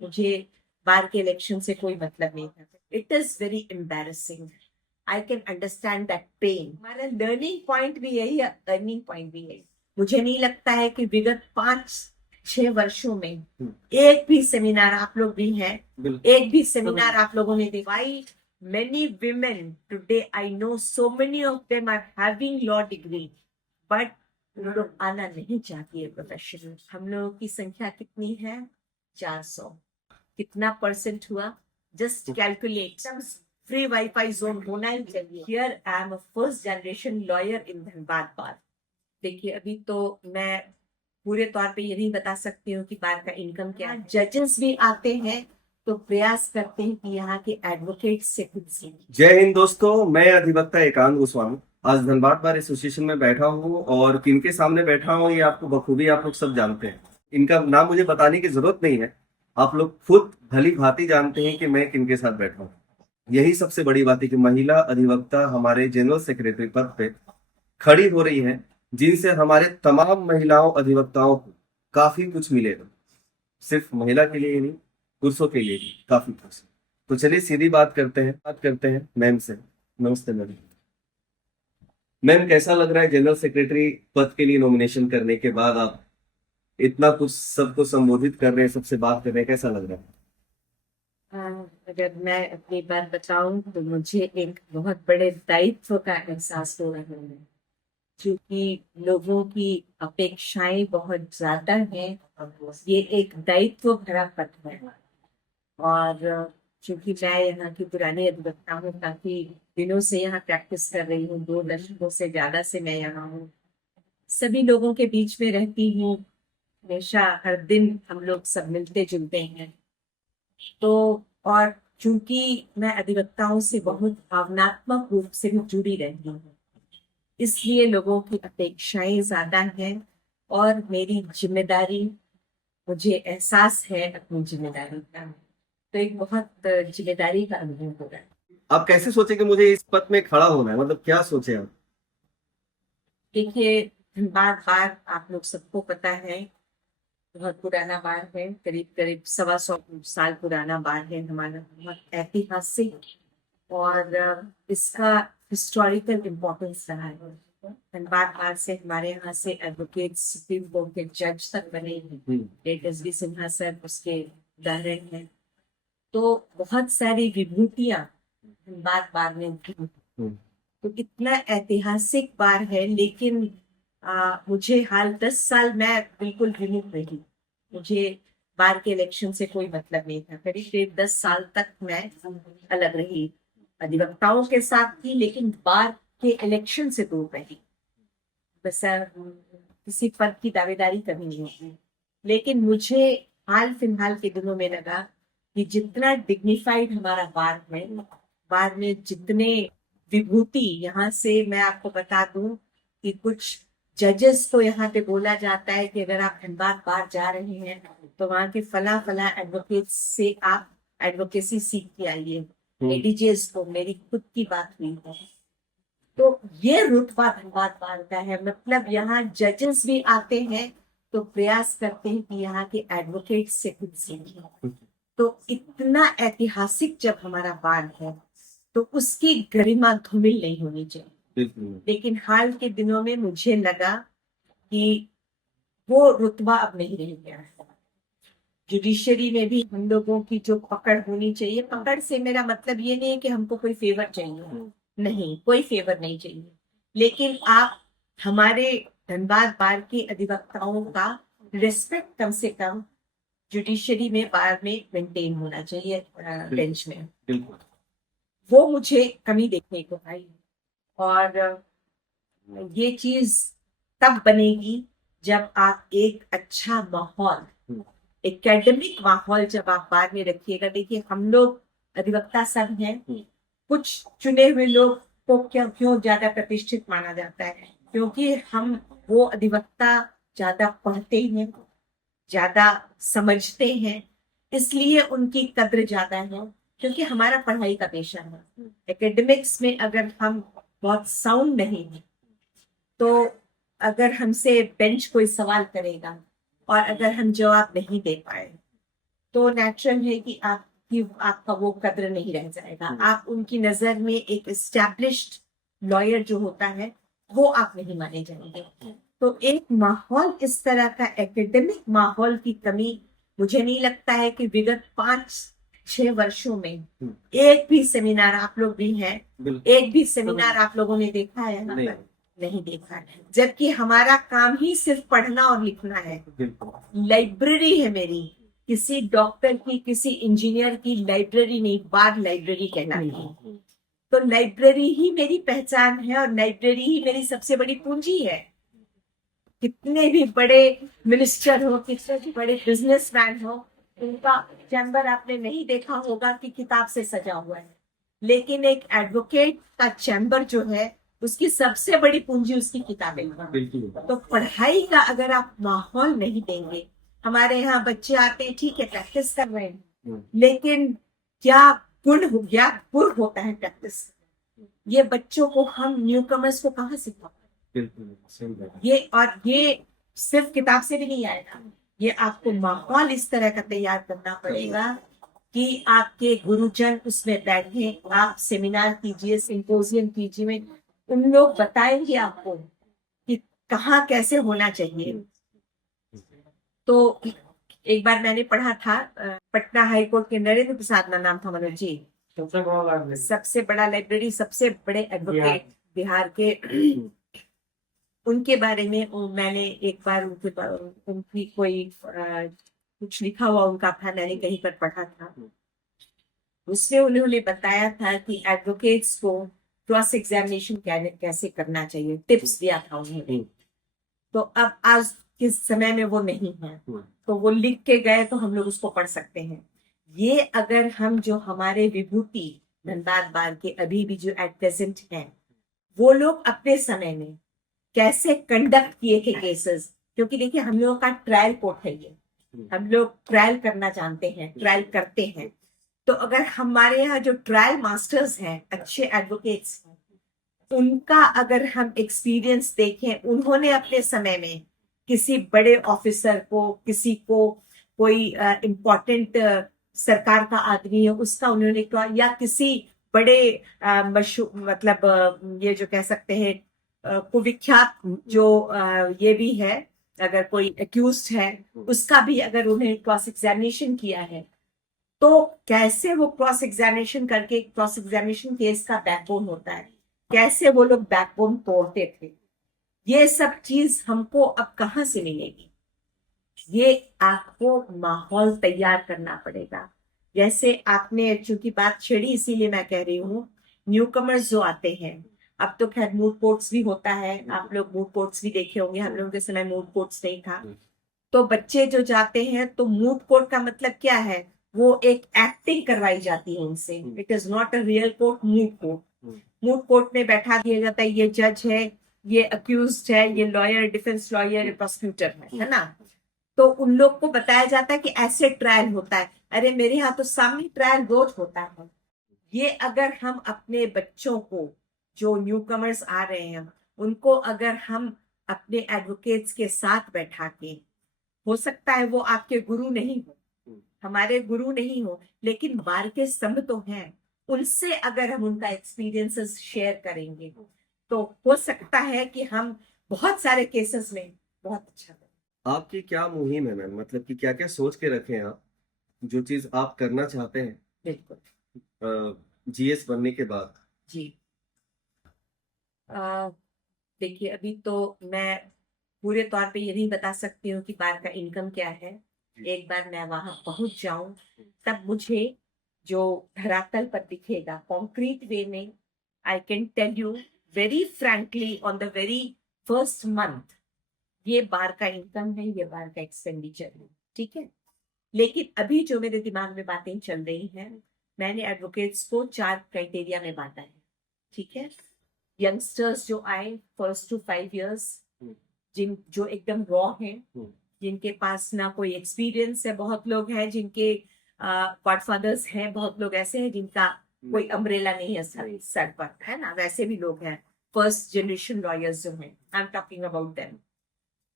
मुझे बार के इलेक्शन से कोई मतलब नहीं था। It is very embarrassing. I can understand that pain. हमारा लर्निंग पॉइंट भी यही है, अर्निंग पॉइंट भी यही। मुझे नहीं लगता है कि विगत 5-6 वर्षों में एक भी सेमिनार, आप लोग भी हैं, एक भी सेमिनार आप लोगों ने देखा। Many women today, I know so many of them are having law degree, but वो लोग आना नहीं चाहती है प्रोफेशन में। हम लोगों की संख्या कितनी है? 400। कितना परसेंट हुआ? Just calculate. Free WiFi zone होना ही चाहिए। Here I am a first generation lawyer in Dhanbad bar. देखिए, अभी तो मैं पूरे तौर पे ये नहीं बता सकती हूँ कि बार का इनकम क्या है। जजेस भी आते हैं तो प्रयास करते हैं कि यहाँ के एडवोकेट से कुछ सीखें। जय हिंद दोस्तों, मैं अधिवक्ता एकांत गोस्वामी आज धनबाद बार एसोसिएशन में बैठा हूँ और किनके सामने बैठा हूँ ये आपको बखूबी आप लोग सब जानते हैं। इनका नाम मुझे बताने की जरूरत नहीं है, आप लोग खुद भली भांति जानते हैं कि मैं किनके साथ बैठा हूँ। यही सबसे बड़ी बात है कि महिला अधिवक्ता हमारे जनरल सेक्रेटरी पद पे खड़ी हो रही है, जिनसे हमारे तमाम महिलाओं अधिवक्ताओं को काफी कुछ मिलेगा। सिर्फ महिला के लिए ही नहीं, पुरुषों के लिए भी काफी कुछ। तो चलिए सीधी बात करते हैं मैम से। नमस्ते मैम। मैम, कैसा लग रहा है जनरल सेक्रेटरी पद के लिए नॉमिनेशन करने के बाद आप इतना कुछ सबको संबोधित कर रहे हैं, सबसे बात कर रहे हैं, कैसा लग रहा है? अगर मैं अपनी बात बताऊं तो मुझे एक बहुत बड़े दायित्व का एहसास हो रहा है, क्योंकि लोगों की अपेक्षाएं बहुत ज्यादा हैं। ये एक दायित्व भरा पद है। और चूंकि मैं यहाँ की पुरानी अधिवक्ता हूँ, काफी दिनों से यहाँ प्रैक्टिस कर रही हूँ, 2 दशकों से ज्यादा से मैं यहाँ हूँ, सभी लोगों के बीच में रहती हूँ, हमेशा हर दिन हम लोग सब मिलते जुलते हैं। तो और चूंकि मैं अधिवक्ताओं से बहुत भावनात्मक रूप से भी जुड़ी रहती हूँ, इसलिए लोगों की अपेक्षाएं ज्यादा हैं। और मेरी जिम्मेदारी, मुझे एहसास है अपनी जिम्मेदारी का। तो एक बहुत जिम्मेदारी का अनुभव हो रहा है। आप कैसे सोचे कि मुझे इस पद में खड़ा होना है, मतलब क्या सोचे आप? देखिए, बार बार आप लोग सबको पता है, बहुत पुराना बार है, करीब करीब 125 साल पुराना बार है हमारा, बहुत ऐतिहासिक। और इसका हिस्टोरिकल इम्पोर्टेंस रहा है। धनबाद बार से हमारे यहाँ से एडवोकेट सुप्रीम कोर्ट के जज तक बने हैं। लेटेस्ट भी सिन्हा सर उसके उदाहरण हैं। तो बहुत सारी विभूतियां धनबाद बार में थी। तो इतना ऐतिहासिक बार है, लेकिन मुझे हाल 10 साल मैं बिल्कुल रिमूव रही। मुझे बार के इलेक्शन से कोई मतलब नहीं था। करीब करीब 10 साल तक मैं अलग रही, अधिवक्ताओं के साथ थी, लेकिन बार के इलेक्शन से दूर रही। बस किसी पद की दावेदारी कभी नहीं की। लेकिन मुझे हाल फिलहाल के दिनों में लगा कि जितना डिग्निफाइड हमारा बार है, बार में जितने विभूति, यहाँ से मैं आपको बता दूं कि कुछ जजेस को यहाँ पे बोला जाता है कि अगर आप धनबाद बार जा रहे हैं तो वहाँ के फला फला एडवोकेट से आप एडवोकेसी सीख के आइए। एडीजेस को मेरी खुद की बात हुई है। तो ये रुतबा धनबाद बार का है। मतलब यहाँ जजेस भी आते हैं तो प्रयास करते हैं कि यहाँ के एडवोकेट से कुछ सीखें। तो इतना ऐतिहासिक जब हमारा बार है तो उसकी गरिमा धूमिल नहीं होनी चाहिए। लेकिन हाल के दिनों में मुझे लगा कि वो रुतबा अब नहीं रह गया है। जुडिशरी में भी हम लोगों की जो पकड़ होनी चाहिए, पकड़ से मेरा मतलब ये नहीं है कि हमको कोई फेवर चाहिए, नहीं, कोई फेवर नहीं चाहिए। लेकिन आप हमारे धनबाद बार के अधिवक्ताओं का रिस्पेक्ट कम से कम जुडिशरी में, बार में मेंटेन होना चाहिए, बेंच में। वो मुझे कमी देखने को आई। और ये चीज तब बनेगी जब आप एक अच्छा माहौल, एकेडमिक माहौल जब आप बार में रखिएगा। देखिए, हम लोग अधिवक्ता संघ हैं, कुछ चुने हुए लोग को क्यों ज्यादा प्रतिष्ठित माना जाता है? क्योंकि हम वो अधिवक्ता ज्यादा पढ़ते हैं, ज्यादा समझते हैं, इसलिए उनकी कद्र ज्यादा है। क्योंकि हमारा पढ़ाई का पेशा है। एकेडमिक्स में अगर हम बहुत साउंड नहीं है, तो अगर हमसे बेंच कोई सवाल करेगा और अगर हम जवाब नहीं दे पाए तो नेचुरल है कि आपका वो कद्र नहीं रह जाएगा। आप उनकी नजर में एक एस्टैब्लिश्ड लॉयर जो होता है वो आप नहीं माने जाएंगे। तो एक माहौल, इस तरह का एकेडमिक माहौल की कमी मुझे नहीं लगता है कि विगत 5-6 वर्षों में एक भी सेमिनार, आप लोग भी हैं, एक भी सेमिनार आप लोगों ने देखा है? नहीं देखा है। जबकि हमारा काम ही सिर्फ पढ़ना और लिखना है। लाइब्रेरी है मेरी, किसी डॉक्टर की, किसी इंजीनियर की लाइब्रेरी नहीं, बार लाइब्रेरी कहलाती है। तो लाइब्रेरी ही मेरी पहचान है और लाइब्रेरी ही मेरी सबसे बड़ी पूंजी है। कितने भी बड़े मिनिस्टर हो, कितने भी बड़े बिजनेसमैन हो, उनका चैम्बर आपने नहीं देखा होगा कि किताब से सजा हुआ है, लेकिन एक एडवोकेट का चैम्बर जो है उसकी सबसे बड़ी पूंजी उसकी किताबें। तो पढ़ाई का अगर आप माहौल नहीं देंगे, हमारे यहाँ बच्चे आते हैं, ठीक है प्रैक्टिस कर रहे हैं, लेकिन क्या गुण हो गया, गुण होता है प्रैक्टिस। ये बच्चों को, हम न्यू कमर्स को कहाँ सिखाते? ये सिर्फ किताब से भी नहीं आएगा, ये आपको माहौल इस तरह का तैयार करना पड़ेगा कि आपके गुरुजन उसमें बैठे, आप सेमिनार कीजिए, सिंपोजियम कीजिए, उन लोग बताएंगे आपको कि कहाँ कैसे होना चाहिए। तो एक बार मैंने पढ़ा था, पटना हाई कोर्ट के नरेंद्र प्रसाद ना नाम था, मनोज जी, सबसे बड़ा लाइब्रेरी, सबसे बड़े एडवोकेट बिहार के, उनके बारे में मैंने एक बार उनकी कोई कुछ लिखा हुआ उनका था, मैंने कहीं पर पढ़ा था। उसमें उन्होंने बताया था कि एडवोकेट्स को क्रॉस एग्जामिनेशन कैसे करना चाहिए, टिप्स दिया था उन्होंने। तो अब आज के समय में वो नहीं है, तो वो लिख के गए, तो हम लोग उसको पढ़ सकते हैं। ये अगर हम, जो हमारे विभूति धनबाद बार के अभी भी जो एट प्रेजेंट हैं, वो लोग अपने समय में कैसे कंडक्ट किए थे केसेस, क्योंकि देखिए हम लोगों का ट्रायल कोर्ट है ये, हम लोग ट्रायल करना जानते हैं, ट्रायल करते हैं। तो अगर हमारे यहाँ जो ट्रायल मास्टर्स हैं, अच्छे एडवोकेट्स, उनका अगर हम एक्सपीरियंस देखें, उन्होंने अपने समय में किसी बड़े ऑफिसर को, किसी को कोई इम्पोर्टेंट सरकार का आदमी है उसका उन्होंने, या किसी बड़े मतलब ये जो कह सकते हैं कुविख्यात जो ये भी है, अगर कोई एक्यूज्ड है उसका भी अगर उन्हें क्रॉस एग्जामिनेशन किया है, तो कैसे वो क्रॉस एग्जामिनेशन करके, क्रॉस एग्जामिनेशन केस का बैकबोन होता है, कैसे वो लोग बैकबोन तोड़ते थे, ये सब चीज हमको अब कहाँ से मिलेगी? ये आपको माहौल तैयार करना पड़ेगा। जैसे आपने चूंकि बात छेड़ी, इसीलिए मैं कह रही हूँ, न्यू कमर्स जो आते हैं, अब तो खैर मूड कोर्ट्स भी होता है, आप लोग मूड कोर्ट्स भी देखे होंगे, हम लोगों के समय मूड कोर्ट्स नहीं था। तो बच्चे जो जाते हैं, तो मूड कोर्ट का मतलब क्या है? वो एक एक्टिंग करवाई जाती है उनसे, it is not a real court. Moot court, moot court में बैठा दिया जाता है, ये जज है, ये अक्यूज्ड है, ये लॉयर, डिफेंस लॉयर, प्रोसिक्यूटर है ना। तो उन लोग को बताया जाता है कि ऐसे ट्रायल होता है। अरे मेरे यहाँ तो सामने ट्रायल रोज होता है। ये अगर हम अपने बच्चों को, जो न्यू कमर्स आ रहे हैं, उनको अगर हम अपने एडवोकेट्स के साथ बैठा के, हो सकता है वो आपके गुरु नहीं हो, हमारे गुरु नहीं हो, लेकिन बार के स्तंभ तो हैं, उनसे अगर हम उनका एक्सपीरियंसेस शेयर करेंगे, तो हो सकता है कि हम बहुत सारे केसेस में बहुत अच्छा करें। आपकी क्या मुहिम है मैम, मतलब कि क्या क्या सोच के रखे हैं आप, जो चीज आप करना चाहते हैं बिल्कुल जीएस बनने के बाद? जी, देखिए अभी तो मैं पूरे तौर पे ये नहीं बता सकती हूँ कि बार का इनकम क्या है। एक बार मैं वहां पहुंच जाऊं, तब मुझे जो धरातल पर दिखेगा कॉन्क्रीट वे में, I can tell you very frankly, on the very first month, ये बार का इनकम है, ये बार का एक्सपेंडिचर है, ठीक है। लेकिन अभी जो मेरे दिमाग में बातें चल रही हैं, मैंने एडवोकेट्स को 4 क्राइटेरिया में बांटा है, ठीक है। यंगस्टर्स जो आए, 1 to 5 years, जो एकदम रॉ हैं, जिनके पास ना कोई एक्सपीरियंस है, बहुत लोग हैं जिनके गॉडफादर्स हैं, बहुत लोग ऐसे हैं जिनका कोई अम्ब्रेला नहीं है सर पर, है ना, वैसे भी लोग हैं। फर्स्ट जनरेशन लॉयर्स जो हैं, आई am talking about them.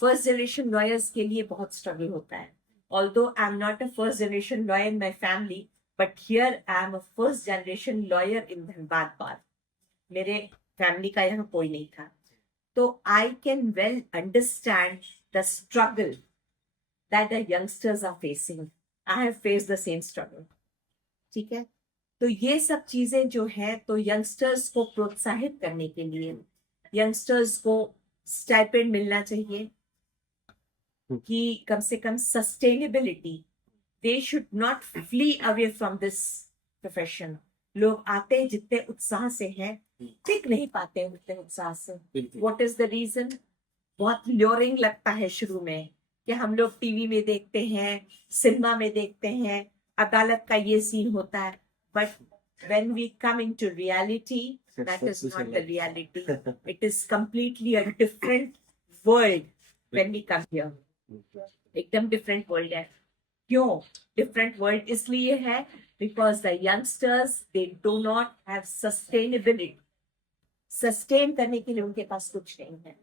First generation lawyers के लिए बहुत स्ट्रगल होता है, although I'm not a first generation lawyer in my family, but here I am a first generation lawyer in Dhanbad Bar. मेरे family का यहाँ कोई नहीं था, तो I can well understand the struggle that the youngsters are facing. I have faced the same struggle. ठीक है, तो ये सब चीजें जो है, तो यंगस्टर्स को प्रोत्साहित करने के लिए यंगस्टर्स को स्टाइपेंड मिलना चाहिए कि कम से कम sustainability, they should not flee away from this profession. लोग आते हैं जितने उत्साह से हैं, टिक नहीं पाते हैं उतने उत्साह से. What is the reason? बहुत ल्योरिंग लगता है शुरू में, कि हम लोग टीवी में देखते हैं, सिनेमा में देखते हैं, अदालत का ये सीन होता है, but when we come into reality, that is not the reality. It is completely a different world when we come here. एकदम different world है. क्यों different world? इसलिए है because the youngsters, they do not have sustainability. Sustain करने के लिए उनके पास कुछ नहीं है.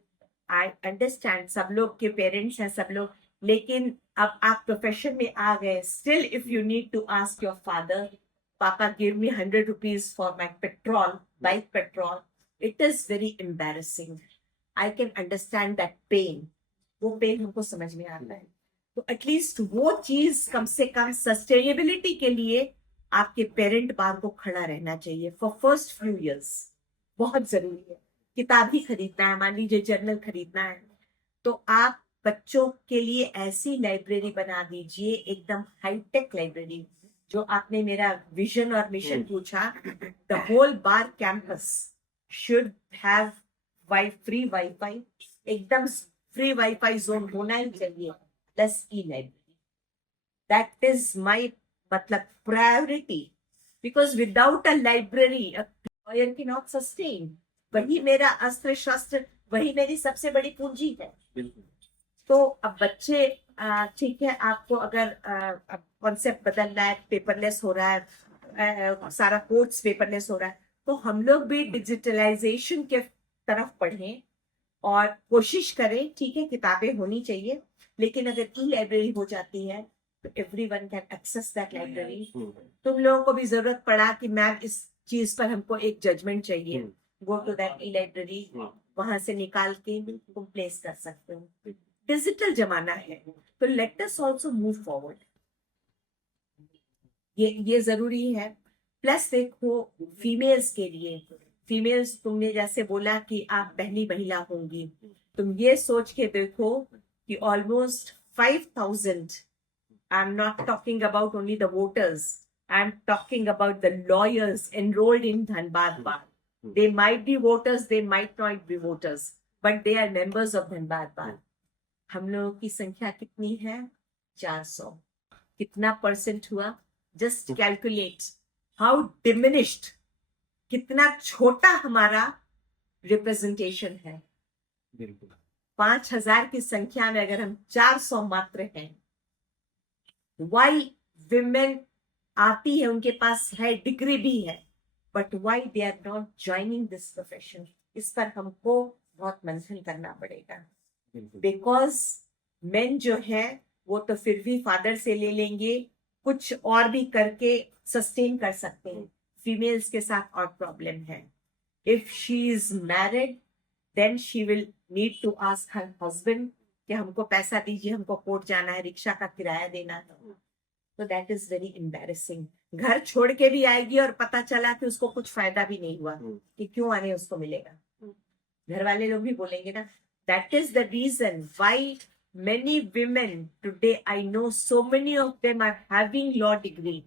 I understand सब लोग के पेरेंट्स हैं, सब लोग, लेकिन अब आप प्रोफेशन में आ गए. Still if you need to ask your father, Papa gave me 100 rupees for my petrol, bike petrol. It is very embarrassing. I can understand that pain. वो पेन हमको समझ में आता है. तो एटलीस्ट वो चीज कम से कम सस्टेनेबिलिटी के लिए आपके पेरेंट बार को खड़ा रहना चाहिए फॉर फर्स्ट फ्यू इयर्स. बहुत जरूरी है. किताब ही खरीदना है, मान लीजिए जर्नल खरीदना है, तो आप बच्चों के लिए ऐसी लाइब्रेरी बना दीजिए, एकदम हाईटेक लाइब्रेरी. जो आपने मेरा विजन और मिशन पूछा, the whole bar campus should have free WiFi, एकदम फ्री वाईफाई जोन होना ही चाहिए, plus e library. That is my मतलब priority, because without a library a lawyer can not sustain. वही मेरा अस्त्र शस्त्र, वही मेरी सबसे बड़ी पूंजी है. तो अब बच्चे, ठीक है, आपको अगर कॉन्सेप्ट बदलना है, पेपरलेस हो रहा है, सारा कोर्स पेपरलेस हो रहा है, तो हम लोग भी डिजिटलाइजेशन के तरफ बढ़ें और कोशिश करें. ठीक है, किताबें होनी चाहिए, लेकिन अगर ई लाइब्रेरी हो जाती है तो everyone can access that library. तुम लोगों को भी जरूरत पड़ा कि मैम इस चीज पर हमको एक जजमेंट चाहिए, go to that e library, वहां से निकाल के तुम प्लेस कर सकते हो. डिजिटल जमाना है, तो let us also move forward. ये जरूरी है. प्लस देखो, फीमेल्स के लिए, फीमेल्स, तुमने जैसे बोला कि आप पहली महिला होंगी, तुम ये सोच के देखो कि almost 5,000, I am not talking about only the voters, I am talking about the lawyers enrolled in Dhanbad bar. They might be voters, they might not be voters, but they are members of Dhanbad bar. हम लोगों की संख्या कितनी है? 400. कितना percent हुआ? Just calculate how diminished, कितना छोटा हमारा रिप्रेजेंटेशन है. 5,000 की संख्या में अगर हम 400 मात्र हैं, वाई विमेन आती है, उनके पास है, डिग्री भी है, but why they are not joining this profession? इस पर हमको बहुत मंथन करना पड़ेगा. बिकॉज मेन जो है वो तो फिर भी फादर से ले लेंगे, कुछ और भी करके सस्टेन कर सकते हैं. फीमेल्स के साथ और प्रॉब्लम है. If she is married, then she will need to ask her husband कि हमको पैसा दीजिए, हमको कोर्ट जाना है, रिक्शा का किराया देना है. तो दैट इज वेरी एम्बैरेसिंग. घर छोड़ के भी आएगी और पता चला कि उसको कुछ फायदा भी नहीं हुआ, कि क्यों आने उसको मिलेगा. घर वाले लोग भी बोलेंगे ना. That is the reason why many women today, I know so many of them are having law degree,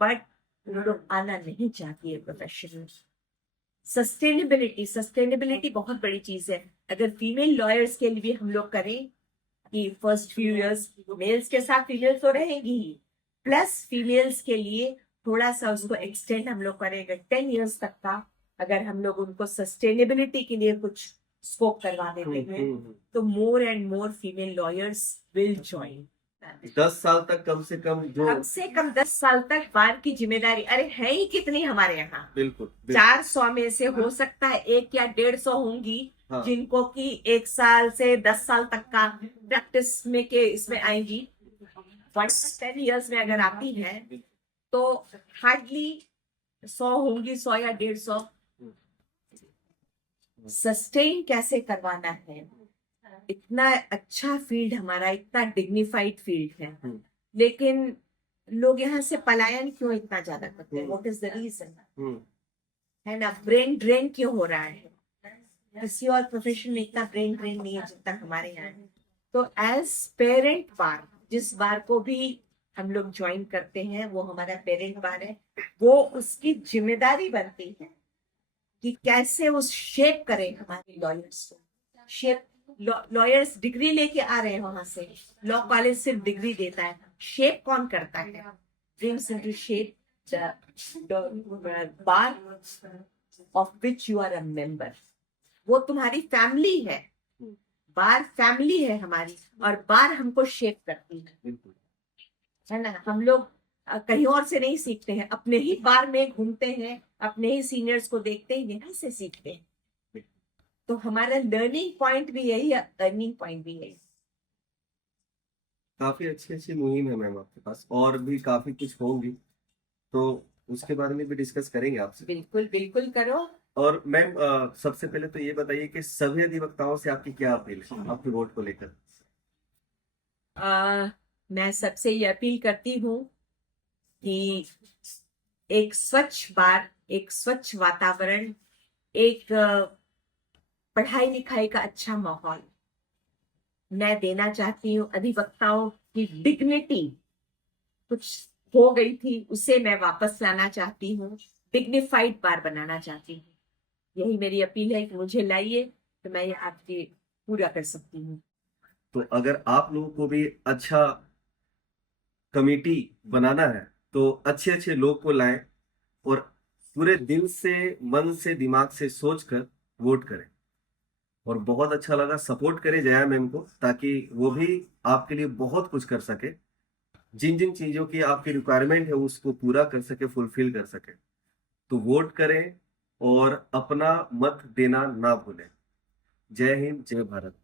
but वो लोग आना नहीं चाहती है प्रोफेशन में. सस्टेनेबिलिटी बहुत बड़ी चीज है. अगर फीमेल लॉयर्स के लिए हम लोग करें कि फर्स्ट फ्यू इयर्स मेल्स के साथ फीमेल्स तो रहेंगी ही, प्लस फीमेल्स के लिए थोड़ा सा उसको एक्सटेंड हम लोग करेंगे 10 इयर्स तक का. अगर हम लोग उनको सस्टेनेबिलिटी के लिए कुछ स्कोप करवा देते हैं, तो more and more female lawyers will join. 10 साल तक कम से कम 10 साल तक बार की जिम्मेदारी, अरे है ही कितनी हमारे यहाँ. बिल्कुल 400 में से हो सकता है 1 या 150 होंगी, जिनको कि 1 साल से 10 साल तक का प्रैक्टिस में के इसमें आएंगी. 10 years में अगर आती है तो हार्डली 100 होंगी, 100 या 150। सस्टेन कैसे करवाना है, इतना अच्छा फील्ड हमारा, इतना डिग्निफाइड फील्ड है, लेकिन लोग यहाँ से पलायन क्यों इतना ज्यादा करते हैं? What is the reason? है ना, ब्रेन ड्रेन क्यों हो रहा है? किसी और प्रोफेशन में इतना ब्रेन ड्रेन नहीं है जितना हमारे यहाँ है। तो एज पेरेंट बार, जिस बार को भी हम लोग ज्वाइन करते हैं वो हमारा पेरेंट बार है, वो उसकी जिम्मेदारी बनती है कि कैसे उस शेप करें हमारे लॉयर्स को। शेप, लॉयर्स डिग्री लेके आ रहे हैं वहां से, लॉ कॉलेज सिर्फ डिग्री देता है, शेप कौन करता है? Brings into shape the bar of which you are a member. वो तुम्हारी फैमिली है, बार फैमिली है हमारी, और बार हमको शेप करती है ना। हम लोग कहीं और से नहीं सीखते हैं, अपने ही बार में घूमते हैं, अपने ही सीनियर्स को देखते हैं, यहीं से सीखते हैं। तो हमारा लर्निंग पॉइंट भी यही है, अर्निंग पॉइंट भी यही। काफी अच्छी अच्छी मुहिम है मैम आपके पास, और भी काफी कुछ होंगी, तो उसके बारे में भी डिस्कस करेंगे आपसे। बिल्कुल बिल्कुल करो। और मैम सबसे पहले तो ये बताइए कि सभी अधिवक्ताओं से आपकी क्या अपील है आपके वोट को लेकर? मैं सबसे ये अपील करती हूँ कि एक स्वच्छ बार, एक स्वच्छ वातावरण, एक पढ़ाई लिखाई का अच्छा माहौल मैं देना चाहती हूँ। अधिवक्ताओं की डिग्निटी कुछ हो गई थी, उसे मैं वापस लाना चाहती हूँ, डिग्निफाइड बार बनाना चाहती हूँ। यही मेरी अपील है कि मुझे लाइए, तो मैं ये आपके पूरा कर सकती हूँ। तो अगर आप लोगों को भी अच्छा कमेटी बनाना है तो अच्छे अच्छे लोग को लाएं और पूरे दिल से, मन से, दिमाग से सोचकर वोट करें। और बहुत अच्छा लगा, सपोर्ट करें जया मैम को, ताकि वो भी आपके लिए बहुत कुछ कर सके, जिन जिन चीजों की आपकी रिक्वायरमेंट है उसको पूरा कर सके, फुलफिल कर सके। तो वोट करें और अपना मत देना ना भूलें। जय हिंद, जय भारत।